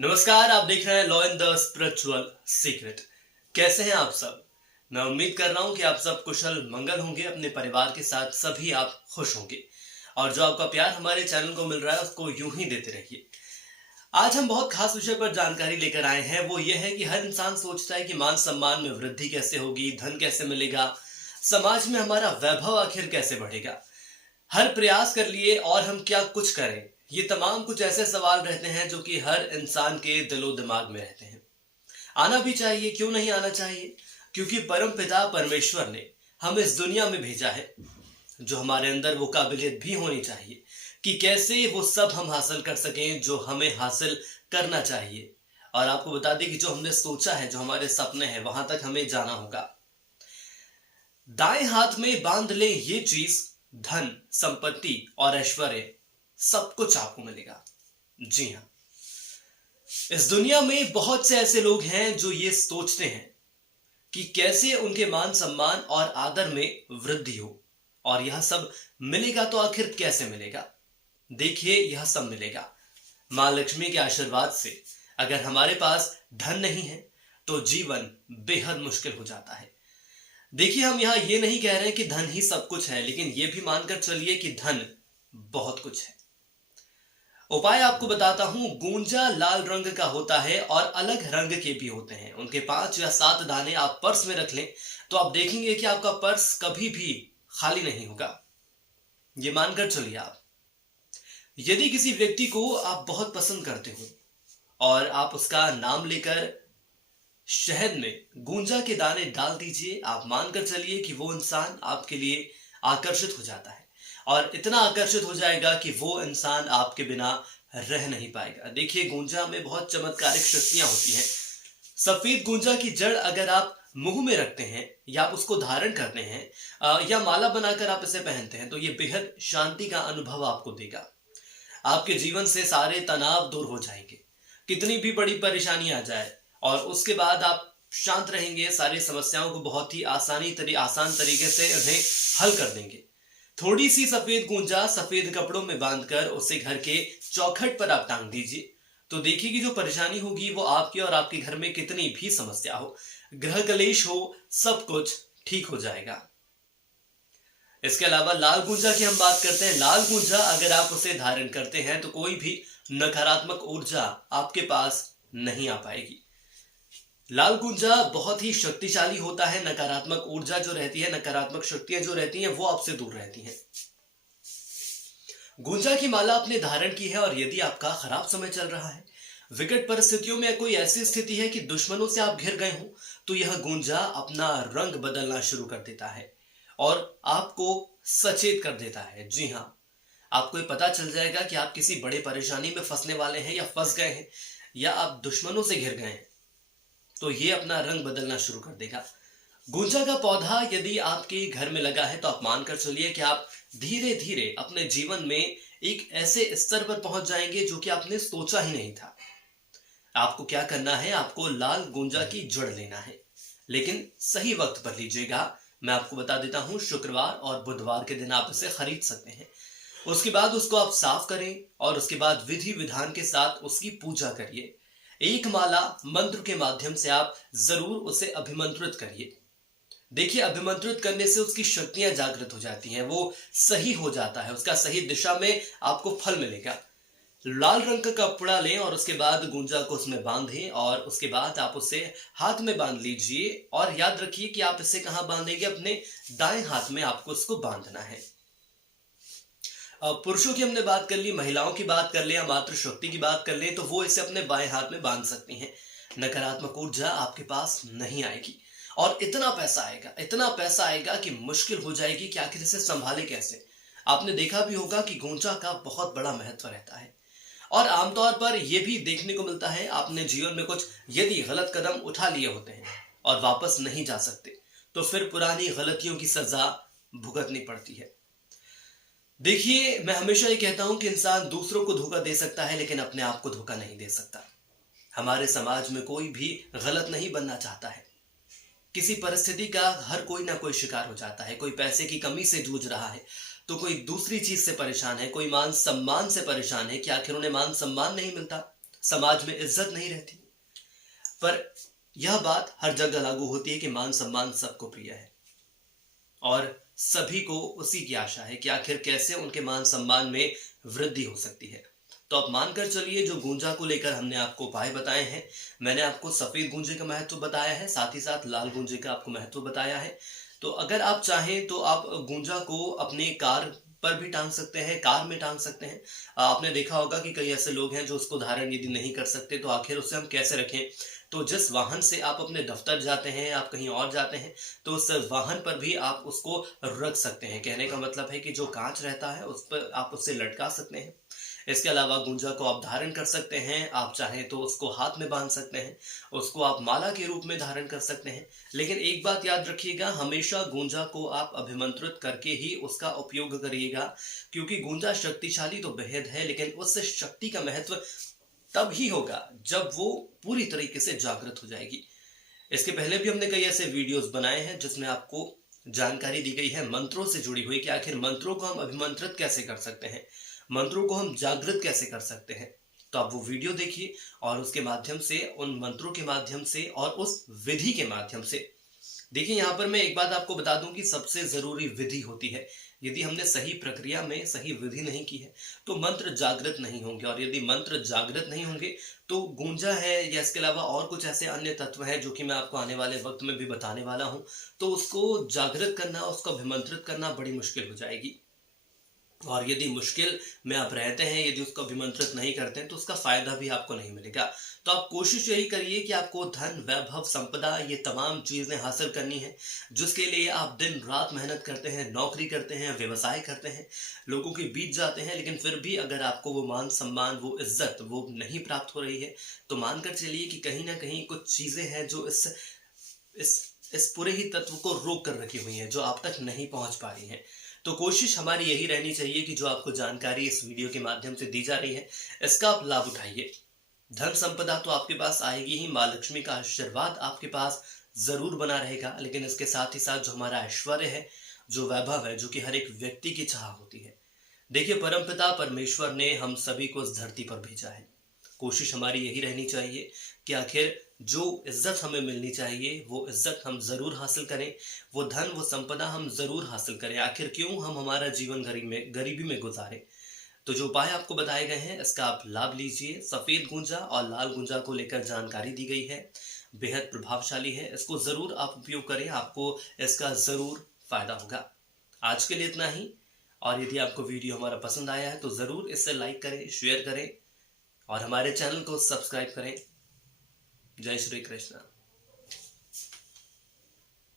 नमस्कार, आप देख रहे हैं law in the spiritual secret. कैसे हैं आप सब? मैं उम्मीद कर रहा हूं कि आप सब कुशल मंगल होंगे, अपने परिवार के साथ सभी आप खुश होंगे और जो आपका प्यार हमारे चैनल को मिल रहा है उसको यूं ही देते रहिए। आज हम बहुत खास विषय पर जानकारी लेकर आए हैं। वो ये है कि हर इंसान सोचता है कि मान सम्मान में वृद्धि कैसे होगी, धन कैसे मिलेगा, समाज में हमारा वैभव आखिर कैसे बढ़ेगा। हर प्रयास कर लिए और हम क्या कुछ करें, ये तमाम कुछ ऐसे सवाल रहते हैं जो कि हर इंसान के दिलो दिमाग में रहते हैं। आना भी चाहिए, क्यों नहीं आना चाहिए? क्योंकि परम पिता परमेश्वर ने हमें इस दुनिया में भेजा है। जो हमारे अंदर वो काबिलियत भी होनी चाहिए कि कैसे वो सब हम हासिल कर सकें जो हमें हासिल करना चाहिए। और आपको बता दें कि जो हमने सोचा है, जो हमारे सपने हैं, वहां तक हमें जाना होगा। दाएं हाथ में बांध ले ये चीज, धन, संपत्ति और ऐश्वर्य सब कुछ आपको मिलेगा। जी हाँ, इस दुनिया में बहुत से ऐसे लोग हैं जो ये सोचते हैं कि कैसे उनके मान सम्मान और आदर में वृद्धि हो, और यह सब मिलेगा तो आखिर कैसे मिलेगा? देखिए, यह सब मिलेगा मां लक्ष्मी के आशीर्वाद से। अगर हमारे पास धन नहीं है तो जीवन बेहद मुश्किल हो जाता है। देखिए, हम यहां ये नहीं कह रहे कि धन ही सब कुछ है, लेकिन ये भी मानकर चलिए कि धन बहुत कुछ है। उपाय आपको बताता हूं। गूंजा लाल रंग का होता है और अलग रंग के भी होते हैं। उनके 5 या 7 दाने आप पर्स में रख लें तो आप देखेंगे कि आपका पर्स कभी भी खाली नहीं होगा। ये मानकर चलिए आप। यदि किसी व्यक्ति को आप बहुत पसंद करते हो और आप उसका नाम लेकर शहद में गूंजा के दाने डाल दीजिए, आप मानकर चलिए कि वो इंसान आपके लिए आकर्षित हो जाता है और इतना आकर्षित हो जाएगा कि वो इंसान आपके बिना रह नहीं पाएगा। देखिए, गूंजा में बहुत चमत्कारिक शक्तियां होती हैं। सफेद गूंजा की जड़ अगर आप मुंह में रखते हैं या आप उसको धारण करते हैं या माला बनाकर आप इसे पहनते हैं तो ये बेहद शांति का अनुभव आपको देगा। आपके जीवन से सारे तनाव दूर हो जाएंगे, कितनी भी बड़ी परेशानी आ जाए, और उसके बाद आप शांत रहेंगे। सारी समस्याओं को बहुत ही आसान तरीके से उन्हें हल कर देंगे। थोड़ी सी सफेद गूंजा सफेद कपड़ों में बांधकर उसे घर के चौखट पर आप टांग दीजिए, तो देखिए कि जो परेशानी होगी वो आपकी और आपके घर में कितनी भी समस्या हो, ग्रह कलेश हो, सब कुछ ठीक हो जाएगा। इसके अलावा लाल गूंजा की हम बात करते हैं। लाल गूंजा अगर आप उसे धारण करते हैं तो कोई भी नकारात्मक ऊर्जा आपके पास नहीं आ पाएगी। लाल गूंजा बहुत ही शक्तिशाली होता है। नकारात्मक ऊर्जा जो रहती है, नकारात्मक शक्तियां जो रहती हैं, वो आपसे दूर रहती हैं। गूंजा की माला आपने धारण की है और यदि आपका खराब समय चल रहा है, विकट परिस्थितियों में कोई ऐसी स्थिति है कि दुश्मनों से आप घिर गए हो, तो यह गूंजा अपना रंग बदलना शुरू कर देता है और आपको सचेत कर देता है। जी हाँ, आपको ये पता चल जाएगा कि आप किसी बड़े परेशानी में फंसने वाले हैं या फंस गए हैं या आप दुश्मनों से घिर गए हैं, तो ये अपना रंग बदलना शुरू कर देगा। गूंजा का पौधा यदि आपके घर में लगा है तो आप मानकर चलिए कि आप धीरे धीरे अपने जीवन में एक ऐसे स्तर पर पहुंच जाएंगे जो कि आपने सोचा ही नहीं था। आपको क्या करना है, आपको लाल गूंजा की जड़ लेना है, लेकिन सही वक्त पर लीजिएगा। मैं आपको बता देता हूं, शुक्रवार और बुधवार के दिन आप इसे खरीद सकते हैं। उसके बाद उसको आप साफ करें और उसके बाद विधि विधान के साथ उसकी पूजा करिए। एक माला मंत्र के माध्यम से आप जरूर उसे अभिमंत्रित करिए। देखिए, अभिमंत्रित करने से उसकी शक्तियां जागृत हो जाती हैं, वो सही हो जाता है, उसका सही दिशा में आपको फल मिलेगा। लाल रंग का कपड़ा लें और उसके बाद गूंजा को उसमें बांधें और उसके बाद आप उसे हाथ में बांध लीजिए। और याद रखिए कि आप इसे कहां बांधेंगे, अपने दाएं हाथ में आपको उसको बांधना है। पुरुषों की हमने बात कर ली, महिलाओं की बात कर ले या मातृ शक्ति की बात कर ले तो वो इसे अपने बाएं हाथ में बांध सकती हैं। नकारात्मक ऊर्जा आपके पास नहीं आएगी और इतना पैसा आएगा कि मुश्किल हो जाएगी कि आखिर इसे संभाले कैसे। आपने देखा भी होगा कि गूंजा का बहुत बड़ा महत्व रहता है और आमतौर पर यह भी देखने को मिलता है, आपने जीवन में कुछ यदि गलत कदम उठा लिए होते हैं और वापस नहीं जा सकते तो फिर पुरानी गलतियों की सजा भुगतनी पड़ती है। देखिए, मैं हमेशा ये कहता हूं कि इंसान दूसरों को धोखा दे सकता है लेकिन अपने आप को धोखा नहीं दे सकता। हमारे समाज में कोई भी गलत नहीं बनना चाहता है। किसी परिस्थिति का हर कोई ना कोई शिकार हो जाता है। कोई पैसे की कमी से जूझ रहा है तो कोई दूसरी चीज से परेशान है, कोई मान सम्मान से परेशान है कि आखिर उन्हें मान सम्मान नहीं मिलता। समाज में इज्जत नहीं रहती। पर यह बात हर जगह लागू होती है कि मान सम्मान सबको प्रिय है और सभी को उसी की आशा है कि आखिर कैसे उनके मान सम्मान में वृद्धि हो सकती है। तो आप मानकर चलिए, जो गूंजा को लेकर हमने आपको उपाय बताए हैं, मैंने आपको सफेद गूंजे का महत्व बताया है, साथ ही साथ लाल गूंजे का आपको महत्व बताया है। तो अगर आप चाहें तो आप गूंजा को अपने कार पर भी टांग सकते हैं, कार में टांग सकते हैं। आपने देखा होगा कि कई ऐसे लोग हैं जो उसको धारण यदि नहीं कर सकते, तो आखिर उसे हम कैसे रखें। तो जिस वाहन से आप अपने दफ्तर जाते हैं, आप कहीं और जाते हैं, तो उस वाहन पर भी आप उसको रख सकते हैं। कहने का मतलब है कि जो कांच रहता है उस पर आप उससे लटका सकते हैं। इसके अलावा गूंजा को आप धारण कर सकते हैं, आप चाहें तो उसको हाथ में बांध सकते हैं, उसको आप माला के रूप में धारण कर सकते हैं। लेकिन एक बात याद रखिएगा, हमेशा गूंजा को आप अभिमंत्रित करके ही उसका उपयोग करिएगा, क्योंकि गूंजा शक्तिशाली तो बेहद है, लेकिन उस शक्ति का महत्व तब ही होगा जब वो पूरी तरीके से जागृत हो जाएगी। इसके पहले भी हमने कई ऐसे वीडियोस बनाए हैं जिसमें आपको जानकारी दी गई है मंत्रों से जुड़ी हुई कि आखिर मंत्रों को हम अभिमंत्रित कैसे कर सकते हैं, मंत्रों को हम जागृत कैसे कर सकते हैं। तो आप वो वीडियो देखिए और उसके माध्यम से, उन मंत्रों के माध्यम से और उस विधि के माध्यम से देखिए। यहाँ पर मैं एक बात आपको बता दूं कि सबसे जरूरी विधि होती है। यदि हमने सही प्रक्रिया में सही विधि नहीं की है तो मंत्र जागृत नहीं होंगे, और यदि मंत्र जागृत नहीं होंगे तो गूंजा है या इसके अलावा और कुछ ऐसे अन्य तत्व हैं जो कि मैं आपको आने वाले वक्त में भी बताने वाला हूं, तो उसको जागृत करना, उसको अभिमंत्रित करना बड़ी मुश्किल हो जाएगी। और यदि मुश्किल में आप रहते हैं, यदि उसको अभिमंत्रित नहीं करते हैं, तो उसका फायदा भी आपको नहीं मिलेगा। तो आप कोशिश यही करिए कि आपको धन, वैभव, संपदा, ये तमाम चीजें हासिल करनी है, जिसके लिए आप दिन रात मेहनत करते हैं, नौकरी करते हैं, व्यवसाय करते हैं, लोगों के बीच जाते हैं, लेकिन फिर भी अगर आपको वो मान सम्मान, वो इज्जत वो नहीं प्राप्त हो रही है, तो मानकर चलिए कि कहीं ना कहीं कुछ चीजें हैं जो इस पूरे ही तत्व को रोक कर रखी हुई हैं, जो आप तक नहीं पहुंच पा रही हैं। तो कोशिश हमारी यही रहनी चाहिए कि जो आपको जानकारी इस वीडियो के माध्यम से दी जा रही है, इसका आप लाभ उठाइए। धन संपदा तो आपके पास आएगी ही, माँ लक्ष्मी का आशीर्वाद आपके पास जरूर बना रहेगा, लेकिन इसके साथ ही साथ जो हमारा ऐश्वर्य है, जो वैभव है, जो कि हर एक व्यक्ति की चाह होती है। देखिए, परमपिता परमेश्वर ने हम सभी को इस धरती पर भेजा है। कोशिश हमारी यही रहनी चाहिए कि आखिर जो इज्जत हमें मिलनी चाहिए वो इज्जत हम जरूर हासिल करें, वो धन, वो संपदा हम जरूर हासिल करें। आखिर क्यों हम हमारा जीवन गरीबी में गुजारें। तो जो उपाय आपको बताए गए हैं, इसका आप लाभ लीजिए। सफेद गूंजा और लाल गूंजा को लेकर जानकारी दी गई है, बेहद प्रभावशाली है, इसको जरूर आप उपयोग करें, आपको इसका जरूर फायदा होगा। आज के लिए इतना ही, और यदि आपको वीडियो हमारा पसंद आया है तो जरूर इसे लाइक करें, शेयर करें और हमारे चैनल को सब्सक्राइब करें। जय श्री कृष्ण।